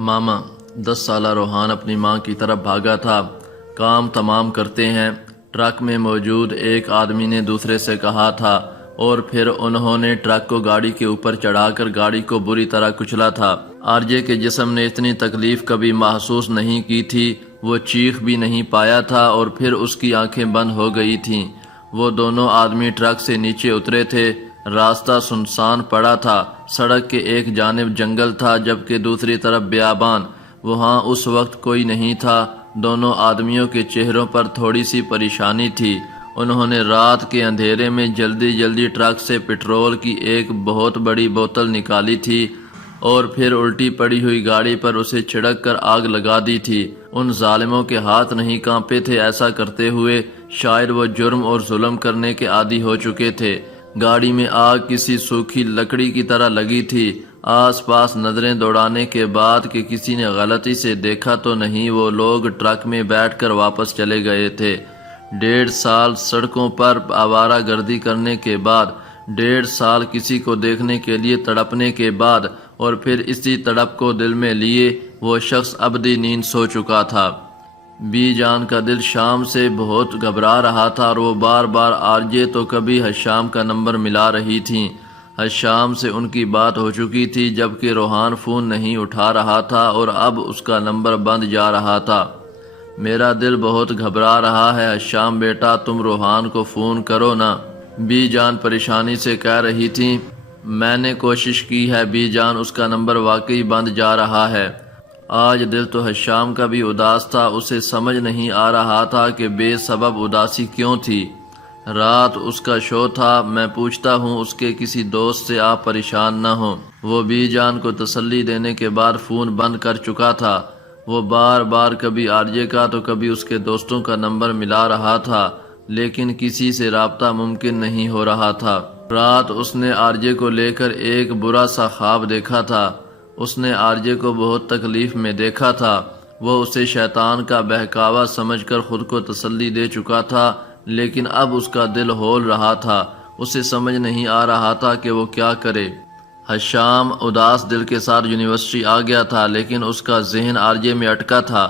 ماما 10 سالہ روحان اپنی ماں کی طرف بھاگا تھا۔ کام تمام کرتے ہیں، ٹرک میں موجود ایک آدمی نے دوسرے سے کہا تھا، اور پھر انہوں نے ٹرک کو گاڑی کے اوپر چڑھا کر گاڑی کو بری طرح کچلا تھا۔ آرجے کے جسم نے اتنی تکلیف کبھی محسوس نہیں کی تھی، وہ چیخ بھی نہیں پایا تھا اور پھر اس کی آنکھیں بند ہو گئی تھیں۔ وہ دونوں آدمی ٹرک سے نیچے اترے تھے۔ راستہ سنسان پڑا تھا، سڑک کے ایک جانب جنگل تھا جبکہ دوسری طرف بیابان۔ وہاں اس وقت کوئی نہیں تھا۔ دونوں آدمیوں کے چہروں پر تھوڑی سی پریشانی تھی۔ انہوں نے رات کے اندھیرے میں جلدی جلدی ٹرک سے پٹرول کی ایک بہت بڑی بوتل نکالی تھی اور پھر الٹی پڑی ہوئی گاڑی پر اسے چھڑک کر آگ لگا دی تھی۔ ان ظالموں کے ہاتھ نہیں کانپے تھے ایسا کرتے ہوئے، شاید وہ جرم اور ظلم کرنے کے عادی ہو چکے تھے۔ گاڑی میں آگ کسی سوکھی لکڑی کی طرح لگی تھی۔ آس پاس نظریں دوڑانے کے بعد کہ کسی نے غلطی سے دیکھا تو نہیں، وہ لوگ ٹرک میں بیٹھ کر واپس چلے گئے تھے۔ 1.5 سال سڑکوں پر آوارہ گردی کرنے کے بعد، 1.5 سال کسی کو دیکھنے کے لیے تڑپنے کے بعد، اور پھر اسی تڑپ کو دل میں لیے، وہ شخص ابدی نیند سو چکا تھا۔ بی جان کا دل شام سے بہت گھبرا رہا تھا اور وہ بار بار آرجے تو کبھی حشام کا نمبر ملا رہی تھیں۔ حشام سے ان کی بات ہو چکی تھی جبکہ روحان فون نہیں اٹھا رہا تھا اور اب اس کا نمبر بند جا رہا تھا۔ میرا دل بہت گھبرا رہا ہے حشام بیٹا، تم روحان کو فون کرو نا، بی جان پریشانی سے کہہ رہی تھی۔ میں نے کوشش کی ہے بی جان، اس کا نمبر واقعی بند جا رہا ہے۔ آج دل تو حشام کا بھی اداس تھا، اسے سمجھ نہیں آ رہا تھا کہ بے سبب اداسی کیوں تھی۔ رات اس کا شو تھا، میں پوچھتا ہوں اس کے کسی دوست سے، آپ پریشان نہ ہوں۔ وہ بی جان کو تسلی دینے کے بعد فون بند کر چکا تھا۔ وہ بار بار کبھی آرجے کا تو کبھی اس کے دوستوں کا نمبر ملا رہا تھا، لیکن کسی سے رابطہ ممکن نہیں ہو رہا تھا۔ رات اس نے آرجے کو لے کر ایک برا سا خواب دیکھا تھا۔ اس نے آرجے کو بہت تکلیف میں دیکھا تھا۔ وہ اسے شیطان کا بہکاوا سمجھ کر خود کو تسلی دے چکا تھا، لیکن اب اس کا دل ہول رہا تھا۔ اسے سمجھ نہیں آ رہا تھا کہ وہ کیا کرے۔ حشام اداس دل کے ساتھ یونیورسٹی آ گیا تھا، لیکن اس کا ذہن آرجے میں اٹکا تھا۔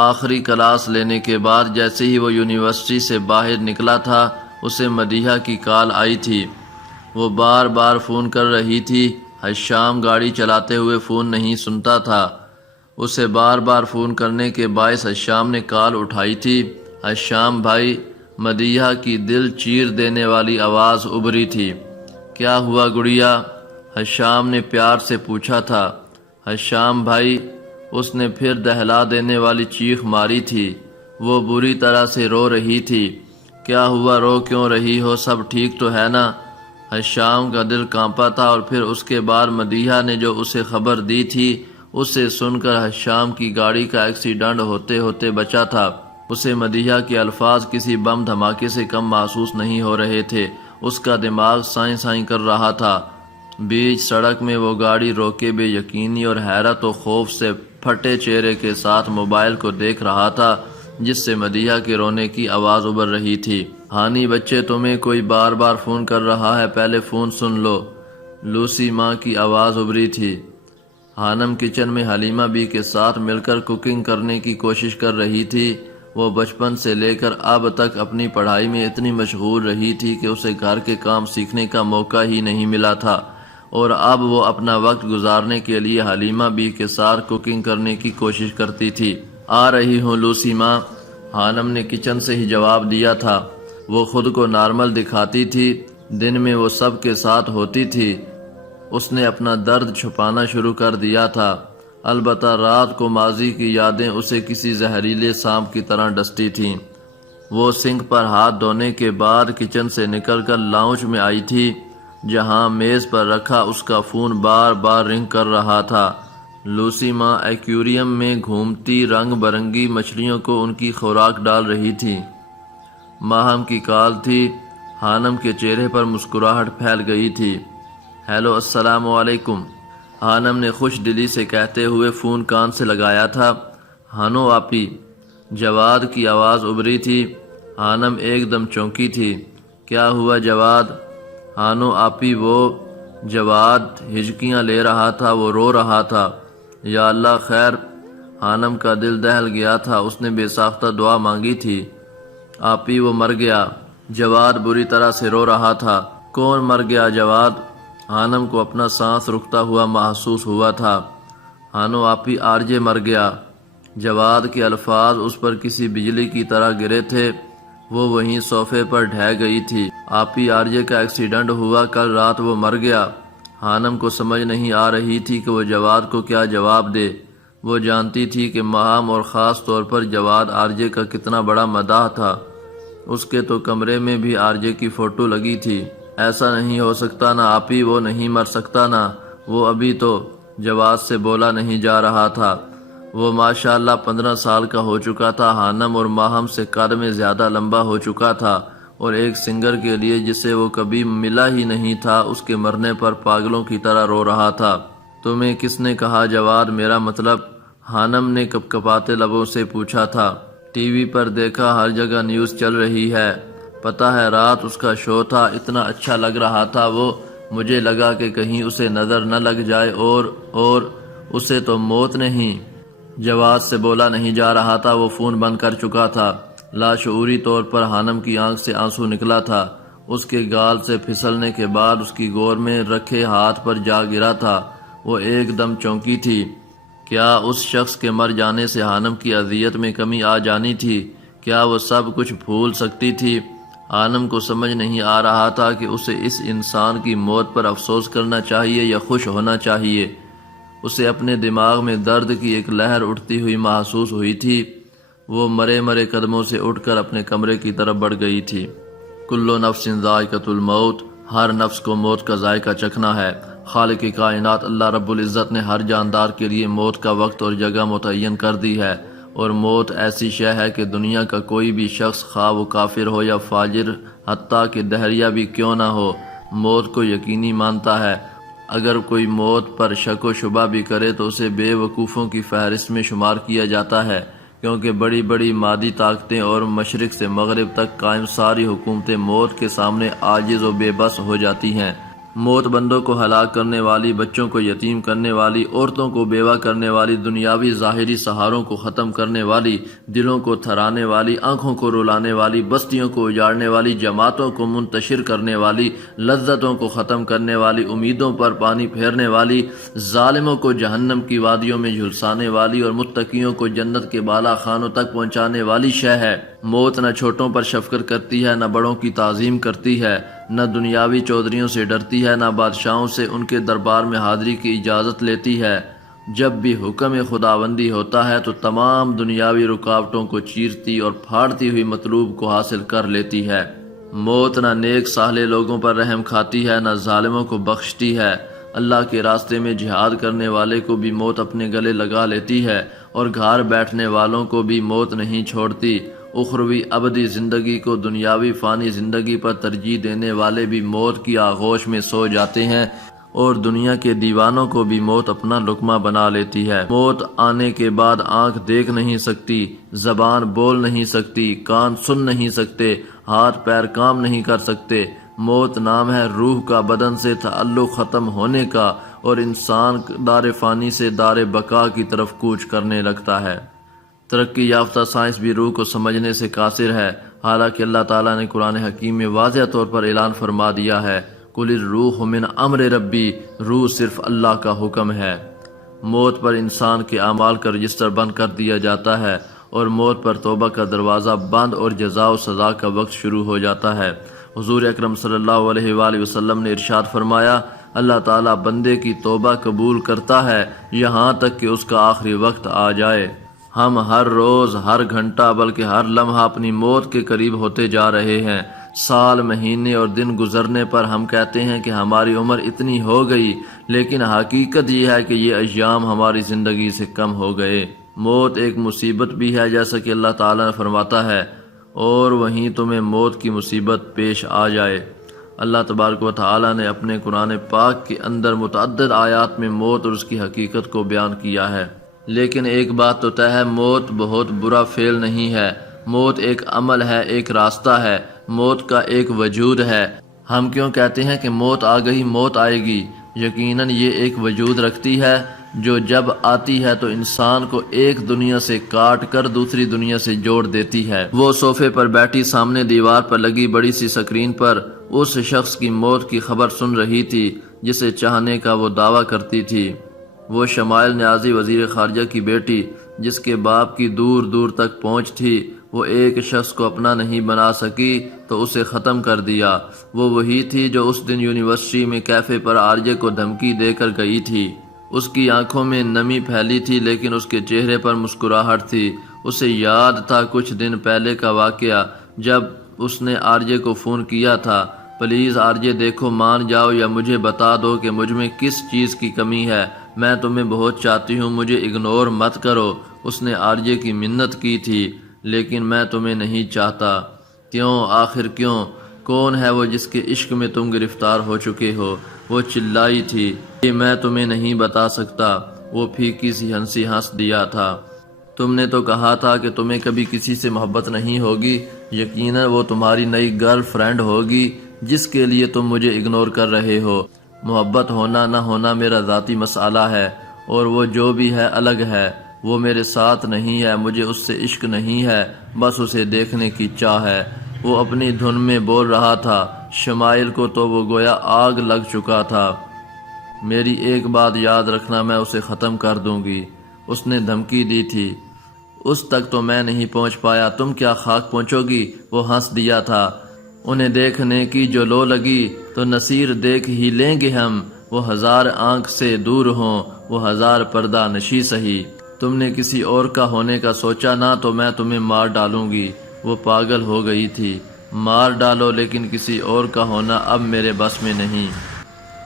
آخری کلاس لینے کے بعد جیسے ہی وہ یونیورسٹی سے باہر نکلا تھا، اسے مدیحہ کی کال آئی تھی۔ وہ بار بار فون کر رہی تھی۔ حشام گاڑی چلاتے ہوئے فون نہیں سنتا تھا۔ اسے بار بار فون کرنے کے باعث حشام نے کال اٹھائی تھی۔ حشام بھائی، مدیحہ کی دل چیر دینے والی آواز ابھری تھی۔ کیا ہوا گڑیا؟ حشام نے پیار سے پوچھا تھا۔ حشام بھائی، اس نے پھر دہلا دینے والی چیخ ماری تھی۔ وہ بری طرح سے رو رہی تھی۔ کیا ہوا، رو کیوں رہی ہو؟ سب ٹھیک تو ہے نا؟ حشام کا دل کانپا تھا، اور پھر اس کے بعد مدیحہ نے جو اسے خبر دی تھی، اسے سن کر حشام کی گاڑی کا ایکسیڈنٹ ہوتے ہوتے بچا تھا۔ اسے مدیحہ کے الفاظ کسی بم دھماکے سے کم محسوس نہیں ہو رہے تھے۔ اس کا دماغ سائیں سائیں کر رہا تھا۔ بیچ سڑک میں وہ گاڑی روکے بے یقینی اور حیرت و خوف سے پھٹے چہرے کے ساتھ موبائل کو دیکھ رہا تھا، جس سے مدیحہ کے رونے کی آواز ابھر رہی تھی۔ ہانی بچے، تمہیں کوئی بار بار فون کر رہا ہے، پہلے فون سن لو۔ لوسی ماں کی آواز ابھری تھی۔ ہانم کچن میں حلیمہ بی کے ساتھ مل کر کوکنگ کرنے کی کوشش کر رہی تھی۔ وہ بچپن سے لے کر اب تک اپنی پڑھائی میں اتنی مشغول رہی تھی کہ اسے گھر کے کام سیکھنے کا موقع ہی نہیں ملا تھا، اور اب وہ اپنا وقت گزارنے کے لیے حلیمہ بی کے ساتھ کوکنگ کرنے کی کوشش کرتی تھی۔ آ رہی ہوں لوسی ماں، ہانم نے کچن سے ہی جواب دیا تھا۔ وہ خود کو نارمل دکھاتی تھی، دن میں وہ سب کے ساتھ ہوتی تھی۔ اس نے اپنا درد چھپانا شروع کر دیا تھا، البتہ رات کو ماضی کی یادیں اسے کسی زہریلے سانپ کی طرح ڈستی تھیں۔ وہ سنک پر ہاتھ دھونے کے بعد کچن سے نکل کر لاؤنج میں آئی تھی، جہاں میز پر رکھا اس کا فون بار بار رنگ کر رہا تھا۔ لوسی ماں ایکویریم میں گھومتی رنگ برنگی مچھلیوں کو ان کی خوراک ڈال رہی تھی۔ ماہم کی کال تھی۔ ہانم کے چہرے پر مسکراہٹ پھیل گئی تھی۔ ہیلو، السلام علیکم، ہانم نے خوش دلی سے کہتے ہوئے فون کان سے لگایا تھا۔ ہانو آپی، جواد کی آواز ابھری تھی۔ ہانم ایک دم چونکی تھی۔ کیا ہوا جواد؟ ہانو آپی، وہ جواد ہچکیاں لے رہا تھا، وہ رو رہا تھا۔ یا اللہ خیر۔ حانم کا دل دہل گیا تھا، اس نے بے ساختہ دعا مانگی تھی۔ آپی وہ مر گیا۔ جواد بری طرح سے رو رہا تھا۔ کون مر گیا جواد؟ حانم کو اپنا سانس رکتا ہوا محسوس ہوا تھا۔ ہانو آپی آرجے مر گیا۔ جواد کے الفاظ اس پر کسی بجلی کی طرح گرے تھے۔ وہ وہیں صوفے پر ڈھہ گئی تھی۔ آپی آرجے کا ایکسیڈنٹ ہوا، کل رات وہ مر گیا۔ حانم کو سمجھ نہیں آ رہی تھی کہ وہ جواد کو کیا جواب دے۔ وہ جانتی تھی کہ ماہم اور خاص طور پر جواد آرجے کا کتنا بڑا مداح تھا۔ اس کے تو کمرے میں بھی آرجے کی فوٹو لگی تھی۔ ایسا نہیں ہو سکتا، نہ آپی وہ نہیں مر سکتا، نہ وہ ابھی تو جواد سے بولا نہیں جا رہا تھا۔ وہ ماشاءاللہ 15 سال کا ہو چکا تھا، حانم اور ماہم سے قد میں زیادہ لمبا ہو چکا تھا، اور ایک سنگر کے لیے جسے وہ کبھی ملا ہی نہیں تھا، اس کے مرنے پر پاگلوں کی طرح رو رہا تھا۔ تمہیں کس نے کہا جواد؟ میرا مطلب، حانم نے کپ کپاتے لبوں سے پوچھا تھا۔ ٹی وی پر دیکھا، ہر جگہ نیوز چل رہی ہے۔ پتہ ہے رات اس کا شو تھا، اتنا اچھا لگ رہا تھا وہ، مجھے لگا کہ کہیں اسے نظر نہ لگ جائے اور اسے تو موت نہیں۔ جواد سے بولا نہیں جا رہا تھا، وہ فون بند کر چکا تھا۔ لاشعوری طور پر حانم کی آنکھ سے آنسو نکلا تھا۔ اس کے گال سے پھسلنے کے بعد اس کی گور میں رکھے ہاتھ پر جا گرا تھا۔ وہ ایک دم چونکی تھی۔ کیا اس شخص کے مر جانے سے حانم کی اذیت میں کمی آ جانی تھی؟ کیا وہ سب کچھ بھول سکتی تھی؟ حانم کو سمجھ نہیں آ رہا تھا کہ اسے اس انسان کی موت پر افسوس کرنا چاہیے یا خوش ہونا چاہیے۔ اسے اپنے دماغ میں درد کی ایک لہر اٹھتی ہوئی محسوس ہوئی تھی۔ وہ مرے مرے قدموں سے اٹھ کر اپنے کمرے کی طرف بڑھ گئی تھی۔ کلو نفس ذائقۃ الموت، ہر نفس کو موت کا ذائقہ چکھنا ہے۔ خالق کائنات اللہ رب العزت نے ہر جاندار کے لیے موت کا وقت اور جگہ متعین کر دی ہے، اور موت ایسی شے ہے کہ دنیا کا کوئی بھی شخص، خواہ وہ کافر ہو یا فاجر، حتیٰ کہ دہریہ بھی کیوں نہ ہو، موت کو یقینی مانتا ہے۔ اگر کوئی موت پر شک و شبہ بھی کرے تو اسے بے وقوفوں کی فہرست میں شمار کیا جاتا ہے، کیونکہ بڑی بڑی مادی طاقتیں اور مشرق سے مغرب تک قائم ساری حکومتیں موت کے سامنے عاجز و بے بس ہو جاتی ہیں۔ موت بندوں کو ہلاک کرنے والی، بچوں کو یتیم کرنے والی، عورتوں کو بیوہ کرنے والی، دنیاوی ظاہری سہاروں کو ختم کرنے والی، دلوں کو تھرانے والی، آنکھوں کو رلانے والی، بستیوں کو اجاڑنے والی، جماعتوں کو منتشر کرنے والی، لذتوں کو ختم کرنے والی، امیدوں پر پانی پھیرنے والی، ظالموں کو جہنم کی وادیوں میں جھلسانے والی، اور متقیوں کو جنت کے بالا خانوں تک پہنچانے والی شے ہے۔ موت نہ چھوٹوں پر شفقت کرتی ہے، نہ بڑوں کی تعظیم کرتی ہے، نہ دنیاوی چودھریوں سے ڈرتی ہے، نہ بادشاہوں سے ان کے دربار میں حاضری کی اجازت لیتی ہے۔ جب بھی حکم خداوندی ہوتا ہے تو تمام دنیاوی رکاوٹوں کو چیرتی اور پھاڑتی ہوئی مطلوب کو حاصل کر لیتی ہے۔ موت نہ نیک صالح لوگوں پر رحم کھاتی ہے، نہ ظالموں کو بخشتی ہے۔ اللہ کے راستے میں جہاد کرنے والے کو بھی موت اپنے گلے لگا لیتی ہے، اور گھر بیٹھنے والوں کو بھی موت نہیں چھوڑتی۔ اخروی ابدی زندگی کو دنیاوی فانی زندگی پر ترجیح دینے والے بھی موت کی آغوش میں سو جاتے ہیں، اور دنیا کے دیوانوں کو بھی موت اپنا لقمہ بنا لیتی ہے۔ موت آنے کے بعد آنکھ دیکھ نہیں سکتی، زبان بول نہیں سکتی، کان سن نہیں سکتے، ہاتھ پیر کام نہیں کر سکتے۔ موت نام ہے روح کا بدن سے تعلق ختم ہونے کا، اور انسان دار فانی سے دار بقا کی طرف کوچ کرنے لگتا ہے۔ ترقی یافتہ سائنس بھی روح کو سمجھنے سے قاصر ہے، حالانکہ اللہ تعالیٰ نے قرآن حکیم میں واضح طور پر اعلان فرما دیا ہے، قُلِ الرُّوحُ مِنْ أَمْرِ رَبِّی، روح صرف اللہ کا حکم ہے۔ موت پر انسان کے اعمال کا رجسٹر بند کر دیا جاتا ہے، اور موت پر توبہ کا دروازہ بند اور جزا و سزا کا وقت شروع ہو جاتا ہے۔ حضور اکرم صلی اللہ علیہ وآلہ وسلم نے ارشاد فرمایا، اللہ تعالیٰ بندے کی توبہ قبول کرتا ہے یہاں تک کہ اس کا آخری وقت آ جائے۔ ہم ہر روز، ہر گھنٹہ، بلکہ ہر لمحہ اپنی موت کے قریب ہوتے جا رہے ہیں۔ سال، مہینے اور دن گزرنے پر ہم کہتے ہیں کہ ہماری عمر اتنی ہو گئی، لیکن حقیقت یہ ہے کہ یہ ایام ہماری زندگی سے کم ہو گئے۔ موت ایک مصیبت بھی ہے، جیسا کہ اللہ تعالیٰ نے فرماتا ہے، اور وہیں تمہیں موت کی مصیبت پیش آ جائے۔ اللہ تبارک و تعالیٰ نے اپنے قرآن پاک کے اندر متعدد آیات میں موت اور اس کی حقیقت کو بیان کیا ہے۔ لیکن ایک بات تو طے ہے، موت بہت برا فعل نہیں ہے۔ موت ایک عمل ہے، ایک راستہ ہے، موت کا ایک وجود ہے۔ ہم کیوں کہتے ہیں کہ موت آ گئی، موت آئے گی؟ یقیناً یہ ایک وجود رکھتی ہے جو جب آتی ہے تو انسان کو ایک دنیا سے کاٹ کر دوسری دنیا سے جوڑ دیتی ہے۔ وہ صوفے پر بیٹھی سامنے دیوار پر لگی بڑی سی سکرین پر اس شخص کی موت کی خبر سن رہی تھی جسے چاہنے کا وہ دعویٰ کرتی تھی۔ وہ شمائل نیازی وزیر خارجہ کی بیٹی جس کے باپ کی دور دور تک پہنچ تھی، وہ ایک شخص کو اپنا نہیں بنا سکی تو اسے ختم کر دیا۔ وہ وہی تھی جو اس دن یونیورسٹی میں کیفے پر آرجے کو دھمکی دے کر گئی تھی۔ اس کی آنکھوں میں نمی پھیلی تھی لیکن اس کے چہرے پر مسکراہٹ تھی۔ اسے یاد تھا کچھ دن پہلے کا واقعہ جب اس نے آرجے کو فون کیا تھا، پلیز آرجے دیکھو، مان جاؤ یا مجھے بتا دو کہ مجھ میں کس چیز کی کمی ہے، میں تمہیں بہت چاہتی ہوں، مجھے اگنور مت کرو۔ اس نے آرجے کی منت کی تھی، لیکن میں تمہیں نہیں چاہتا۔ کیوں؟ آخر کیوں؟ کون ہے وہ جس کے عشق میں تم گرفتار ہو چکے ہو؟ وہ چلائی تھی، یہ میں تمہیں نہیں بتا سکتا۔ وہ پھیکی سی ہنسی ہنس دیا تھا۔ تم نے تو کہا تھا کہ تمہیں کبھی کسی سے محبت نہیں ہوگی، یقیناً وہ تمہاری نئی گرل فرینڈ ہوگی جس کے لیے تم مجھے اگنور کر رہے ہو۔ محبت ہونا نہ ہونا میرا ذاتی مسئلہ ہے، اور وہ جو بھی ہے الگ ہے۔ وہ میرے ساتھ نہیں ہے، مجھے اس سے عشق نہیں ہے، بس اسے دیکھنے کی چاہ ہے۔ وہ اپنی دھن میں بول رہا تھا۔ شمائل کو تو وہ گویا آگ لگ چکا تھا۔ میری ایک بات یاد رکھنا، میں اسے ختم کر دوں گی۔ اس نے دھمکی دی تھی۔ اس تک تو میں نہیں پہنچ پایا، تم کیا خاک پہنچو گی؟ وہ ہنس دیا تھا۔ انہیں دیکھنے کی جو لو لگی تو نصیر دیکھ ہی لیں گے ہم، وہ ہزار آنکھ سے دور ہوں، وہ ہزار پردہ نشی سہی۔ تم نے کسی اور کا ہونے کا سوچا نہ تو میں تمہیں مار ڈالوں گی۔ وہ پاگل ہو گئی تھی۔ مار ڈالو، لیکن کسی اور کا ہونا اب میرے بس میں نہیں۔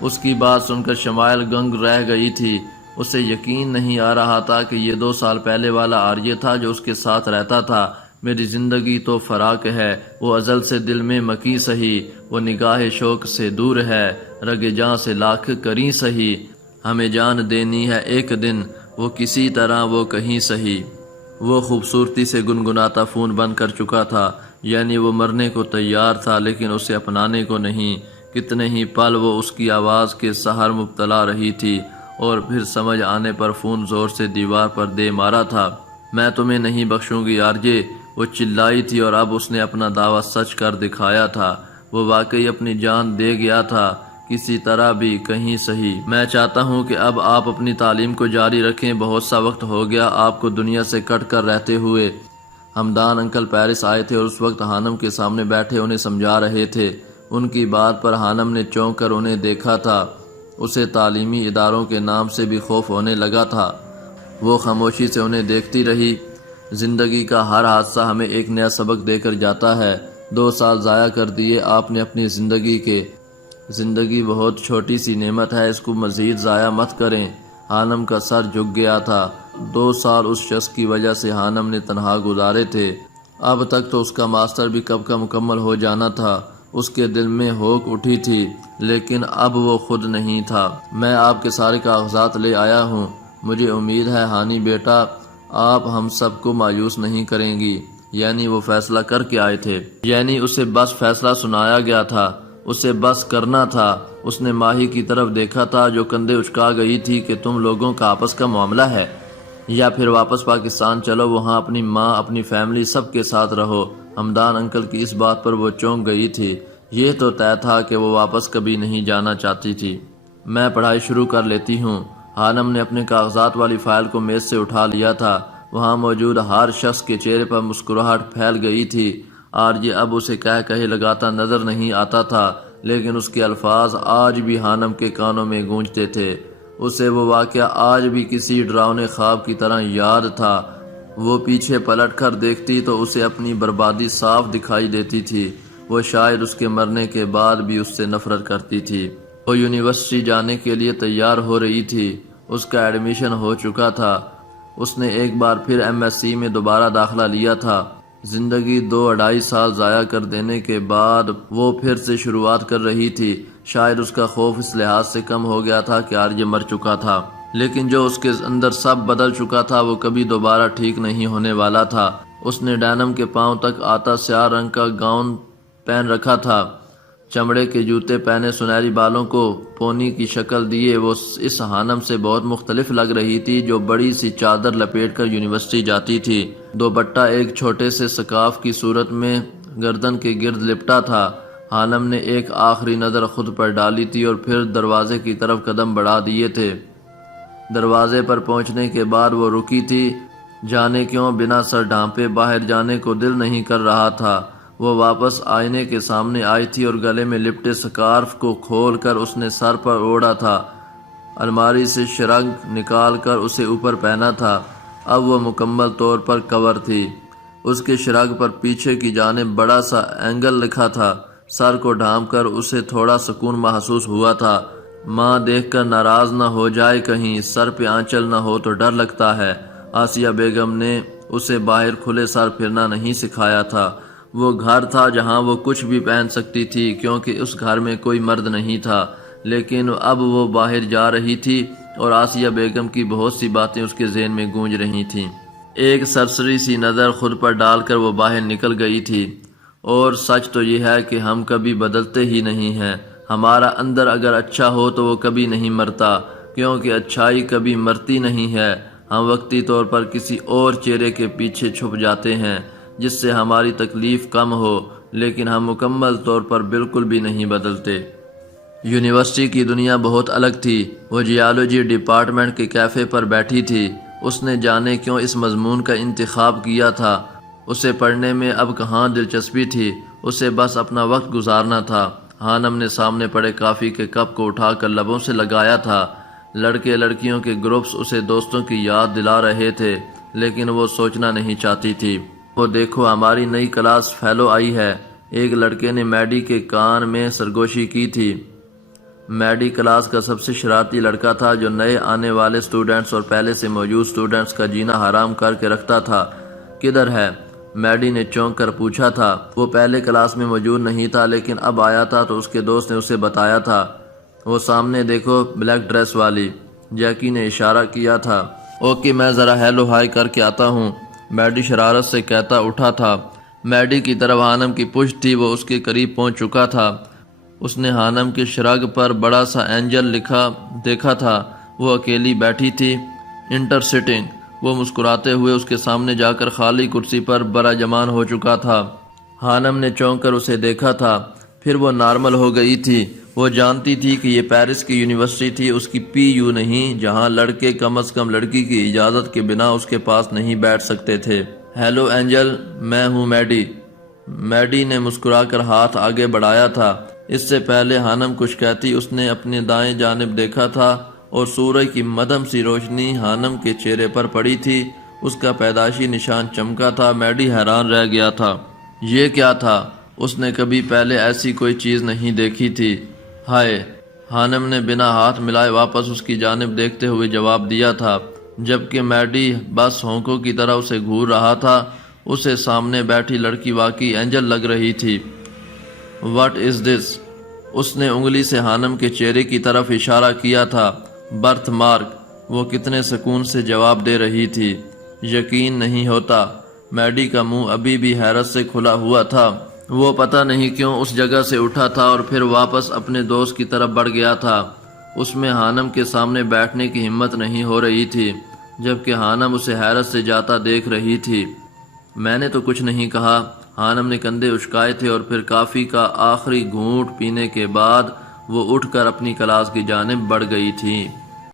اس کی بات سن کر شمائل گنگ رہ گئی تھی۔ اسے یقین نہیں آ رہا تھا کہ یہ 2 سال پہلے والا آرجے تھا جو اس کے ساتھ رہتا تھا۔ میری زندگی تو فراق ہے، وہ ازل سے دل میں مکی سہی، وہ نگاہ شوق سے دور ہے، رگ جاں سے لاکھ کریں سہی، ہمیں جان دینی ہے ایک دن، وہ کسی طرح وہ کہیں سہی۔ وہ خوبصورتی سے گنگناتا فون بند کر چکا تھا، یعنی وہ مرنے کو تیار تھا لیکن اسے اپنانے کو نہیں۔ کتنے ہی پل وہ اس کی آواز کے سحر مبتلا رہی تھی، اور پھر سمجھ آنے پر فون زور سے دیوار پر دے مارا تھا۔ میں تمہیں نہیں بخشوں گی آرجے، وہ چلائی تھی، اور اب اس نے اپنا دعویٰ سچ کر دکھایا تھا۔ وہ واقعی اپنی جان دے گیا تھا، کسی طرح بھی کہیں سہی۔ میں چاہتا ہوں کہ اب آپ اپنی تعلیم کو جاری رکھیں، بہت سا وقت ہو گیا آپ کو دنیا سے کٹ کر رہتے ہوئے۔ ہمدان انکل پیرس آئے تھے اور اس وقت ہانم کے سامنے بیٹھے انہیں سمجھا رہے تھے۔ ان کی بات پر ہانم نے چونک کر انہیں دیکھا تھا۔ اسے تعلیمی اداروں کے نام سے بھی خوف ہونے لگا تھا۔ وہ خاموشی سے انہیں دیکھتی رہی۔ زندگی کا ہر حادثہ ہمیں ایک نیا سبق دے کر جاتا ہے۔ 2 سال ضائع کر دیے آپ نے اپنی زندگی کے۔ زندگی بہت چھوٹی سی نعمت ہے، اس کو مزید ضائع مت کریں۔ ہانم کا سر جھک گیا تھا۔ 2 سال اس شخص کی وجہ سے ہانم نے تنہا گزارے تھے۔ اب تک تو اس کا ماسٹر بھی کب کا مکمل ہو جانا تھا۔ اس کے دل میں ہوک اٹھی تھی، لیکن اب وہ خود نہیں تھا۔ میں آپ کے سارے کاغذات لے آیا ہوں۔ مجھے امید ہے ہانی بیٹا آپ ہم سب کو مایوس نہیں کریں گی۔ یعنی وہ فیصلہ کر کے آئے تھے، یعنی اسے بس فیصلہ سنایا گیا تھا، اسے بس کرنا تھا۔ اس نے ماہی کی طرف دیکھا تھا جو کندھے اچکا گئی تھی کہ تم لوگوں کا آپس کا معاملہ ہے، یا پھر واپس پاکستان چلو، وہاں اپنی ماں اپنی فیملی سب کے ساتھ رہو۔ ہمدان انکل کی اس بات پر وہ چونک گئی تھی۔ یہ تو طے تھا کہ وہ واپس کبھی نہیں جانا چاہتی تھی۔ میں پڑھائی شروع کر لیتی ہوں۔ ہانم نے اپنے کاغذات والی فائل کو میز سے اٹھا لیا تھا۔ وہاں موجود ہر شخص کے چہرے پر مسکراہٹ پھیل گئی تھی۔ آرجے اب اسے کہے لگاتا نظر نہیں آتا تھا، لیکن اس کے الفاظ آج بھی ہانم کے کانوں میں گونجتے تھے۔ اسے وہ واقعہ آج بھی کسی ڈراؤنے خواب کی طرح یاد تھا۔ وہ پیچھے پلٹ کر دیکھتی تو اسے اپنی بربادی صاف دکھائی دیتی تھی۔ وہ شاید اس کے مرنے کے بعد بھی اس سے نفرت کرتی تھی۔ وہ یونیورسٹی جانے کے لیے تیار ہو رہی تھی۔ اس کا ایڈمیشن ہو چکا تھا۔ اس نے ایک بار پھر MSc میں دوبارہ داخلہ لیا تھا۔ زندگی 2-2.5 سال ضائع کر دینے کے بعد وہ پھر سے شروعات کر رہی تھی۔ شاید اس کا خوف اس لحاظ سے کم ہو گیا تھا کہ آرجے مر چکا تھا، لیکن جو اس کے اندر سب بدل چکا تھا وہ کبھی دوبارہ ٹھیک نہیں ہونے والا تھا۔ اس نے ڈینم کے پاؤں تک آتا سیاہ رنگ کا گاؤن پہن رکھا تھا۔ چمڑے کے جوتے پہنے، سنہری بالوں کو پونی کی شکل دیے، وہ اس ہانم سے بہت مختلف لگ رہی تھی جو بڑی سی چادر لپیٹ کر یونیورسٹی جاتی تھی۔ دوپٹہ ایک چھوٹے سے سکارف کی صورت میں گردن کے گرد لپٹا تھا۔ ہانم نے ایک آخری نظر خود پر ڈالی تھی اور پھر دروازے کی طرف قدم بڑھا دیے تھے۔ دروازے پر پہنچنے کے بعد وہ رکی تھی، جانے کیوں بنا سر ڈھانپے باہر جانے کو دل نہیں کر رہا تھا۔ وہ واپس آئینے کے سامنے آئی تھی اور گلے میں لپٹے سکارف کو کھول کر اس نے سر پر اوڑھا تھا۔ الماری سے شرنگ نکال کر اسے اوپر پہنا تھا۔ اب وہ مکمل طور پر کور تھی۔ اس کے شرنگ پر پیچھے کی جانب بڑا سا اینگل لکھا تھا۔ سر کو ڈھانپ کر اسے تھوڑا سکون محسوس ہوا تھا۔ ماں دیکھ کر ناراض نہ ہو جائے کہیں، سر پہ آنچل نہ ہو تو ڈر لگتا ہے۔ آسیہ بیگم نے اسے باہر کھلے سر پھرنا نہیں سکھایا تھا۔ وہ گھر تھا جہاں وہ کچھ بھی پہن سکتی تھی کیونکہ اس گھر میں کوئی مرد نہیں تھا، لیکن اب وہ باہر جا رہی تھی اور آسیہ بیگم کی بہت سی باتیں اس کے ذہن میں گونج رہی تھیں۔ ایک سرسری سی نظر خود پر ڈال کر وہ باہر نکل گئی تھی۔ اور سچ تو یہ ہے کہ ہم کبھی بدلتے ہی نہیں ہیں۔ ہمارا اندر اگر اچھا ہو تو وہ کبھی نہیں مرتا، کیونکہ اچھائی کبھی مرتی نہیں ہے۔ ہم وقتی طور پر کسی اور چہرے کے پیچھے چھپ جاتے ہیں جس سے ہماری تکلیف کم ہو، لیکن ہم مکمل طور پر بالکل بھی نہیں بدلتے۔ یونیورسٹی کی دنیا بہت الگ تھی۔ وہ جیالوجی ڈپارٹمنٹ کے کیفے پر بیٹھی تھی۔ اس نے جانے کیوں اس مضمون کا انتخاب کیا تھا۔ اسے پڑھنے میں اب کہاں دلچسپی تھی، اسے بس اپنا وقت گزارنا تھا۔ ہانم نے سامنے پڑے کافی کے کپ کو اٹھا کر لبوں سے لگایا تھا۔ لڑکے لڑکیوں کے گروپس اسے دوستوں کی یاد دلا رہے تھے، لیکن وہ سوچنا نہیں چاہتی تھی۔ وہ دیکھو، ہماری نئی کلاس فیلو آئی ہے، ایک لڑکے نے میڈی کے کان میں سرگوشی کی تھی۔ میڈی کلاس کا سب سے شرارتی لڑکا تھا جو نئے آنے والے سٹوڈنٹس اور پہلے سے موجود سٹوڈنٹس کا جینا حرام کر کے رکھتا تھا۔ کدھر ہے؟ میڈی نے چونک کر پوچھا تھا۔ وہ پہلے کلاس میں موجود نہیں تھا، لیکن اب آیا تھا تو اس کے دوست نے اسے بتایا تھا۔ وہ سامنے دیکھو، بلیک ڈریس والی، جیکی نے اشارہ کیا تھا۔ اوکے، میں ذرا ہیلو ہائی کر کے آتا ہوں، میڈی شرارت سے کہتا اٹھا تھا۔ میڈی کی طرف ہانم کی پشت تھی، وہ اس کے قریب پہنچ چکا تھا۔ اس نے ہانم کے شرگ پر بڑا سا اینجل لکھا دیکھا تھا۔ وہ اکیلی بیٹھی تھی، انٹر سٹنگ۔ وہ مسکراتے ہوئے اس کے سامنے جا کر خالی کرسی پر براجمان ہو چکا تھا۔ ہانم نے چونک کر اسے دیکھا تھا، پھر وہ نارمل ہو گئی تھی۔ وہ جانتی تھی کہ یہ پیرس کی یونیورسٹی تھی، اس کی پی یو نہیں، جہاں لڑکے کم از کم لڑکی کی اجازت کے بنا اس کے پاس نہیں بیٹھ سکتے تھے۔ ہیلو اینجل، میں ہوں میڈی۔ میڈی نے مسکرا کر ہاتھ آگے بڑھایا تھا۔ اس سے پہلے ہانم کچھ کہتی اس نے اپنے دائیں جانب دیکھا تھا اور سورج کی مدھم سی روشنی ہانم کے چہرے پر پڑی تھی۔ اس کا پیدائشی نشان چمکا تھا۔ میڈی حیران رہ گیا تھا۔ یہ کیا تھا؟ اس نے کبھی پہلے ایسی کوئی چیز نہیں دیکھی تھی۔ ہائے! ہانم نے بنا ہاتھ ملائے واپس اس کی جانب دیکھتے ہوئے جواب دیا تھا، جبکہ میڈی بس ہونکوں کی طرح اسے گھور رہا تھا۔ اسے سامنے بیٹھی لڑکی واقعی اینجل لگ رہی تھی۔ واٹ از دس؟ اس نے انگلی سے ہانم کے چہرے کی طرف اشارہ کیا تھا۔ برتھ مارک، وہ کتنے سکون سے جواب دے رہی تھی۔ یقین نہیں ہوتا۔ میڈی کا منہ ابھی بھی حیرت سے کھلا ہوا تھا۔ وہ پتہ نہیں کیوں اس جگہ سے اٹھا تھا اور پھر واپس اپنے دوست کی طرف بڑھ گیا تھا۔ اس میں ہانم کے سامنے بیٹھنے کی ہمت نہیں ہو رہی تھی، جبکہ ہانم اسے حیرت سے جاتا دیکھ رہی تھی۔ میں نے تو کچھ نہیں کہا۔ ہانم نے کندھے اچکائے تھے اور پھر کافی کا آخری گھونٹ پینے کے بعد وہ اٹھ کر اپنی کلاس کی جانب بڑھ گئی تھی۔